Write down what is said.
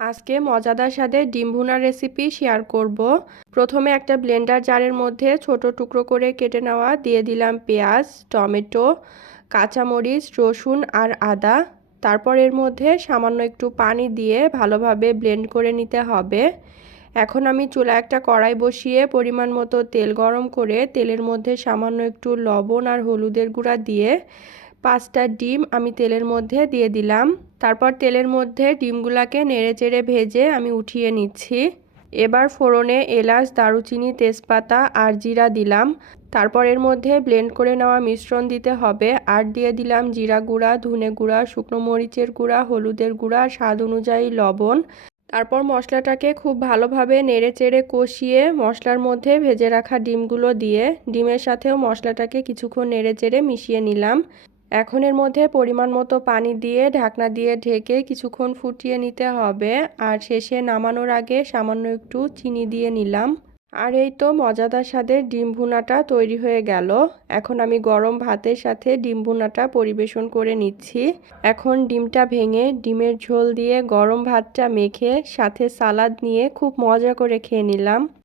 আজকে মজাদার স্বাদের ডিম ভুনার রেসিপি শেয়ার করব। প্রথমে একটা ব্লেন্ডার জারের মধ্যে ছোট টুকরো করে কেটে নেওয়া দিয়ে দিলাম পেঁয়াজ, টমেটো, কাঁচামরিচ, রসুন আর আদা। তারপর এর মধ্যে সামান্য একটু পানি দিয়ে ভালোভাবে ব্লেন্ড করে নিতে হবে। এখন আমি চুলায় একটা কড়াই বসিয়ে পরিমাণ মতো তেল গরম করে তেলের মধ্যে সামান্য একটু লবণ আর হলুদের গুঁড়া দিয়ে 5টা ডিম আমি তেলের মধ্যে দিয়ে দিলাম। তারপর তেলের মধ্যে ডিমগুলাকে নেড়েচেড়ে ভেজে আমি উঠিয়ে নিচ্ছি। এবার ফোড়নে এলাচ, দারুচিনি, তেজপাতা আর জিরা দিলাম। তারপর এর মধ্যে ব্লেন্ড করে নেওয়া মিশ্রণ দিতে হবে আর দিয়ে দিলাম জিরা গুঁড়া, ধনে গুঁড়া, শুকনো মরিচের গুঁড়া, হলুদের গুঁড়া, স্বাদ অনুযায়ী লবণ। তারপর মশলাটাকে খুব ভালোভাবে নেড়েচেড়ে কষিয়ে মশলার মধ্যে ভেজে রাখা ডিমগুলো দিয়ে ডিমের সাথেও মশলাটাকে কিছুক্ষণ নেড়েচেড়ে মিশিয়ে নিলাম। এখন এর মধ্যে পরিমাণ মতো পানি দিয়ে ঢাকনা দিয়ে ঢেকে কিছুক্ষণ ফুটিয়ে নিতে হবে আর শেষে নামানোর আগে সামান্য একটু চিনি দিয়ে নিলাম। আর এই তো মজাদার স্বাদের ডিম ভুনাটা তৈরি হয়ে গেল। এখন আমি গরম ভাতের সাথে ডিম ভুনাটা পরিবেশন করে নিচ্ছি। এখন ডিমটা ভেঙে ডিমের ঝোল দিয়ে গরম ভাতটা মেখে সাথে সালাদ নিয়ে খুব মজা করে খেয়ে নিলাম।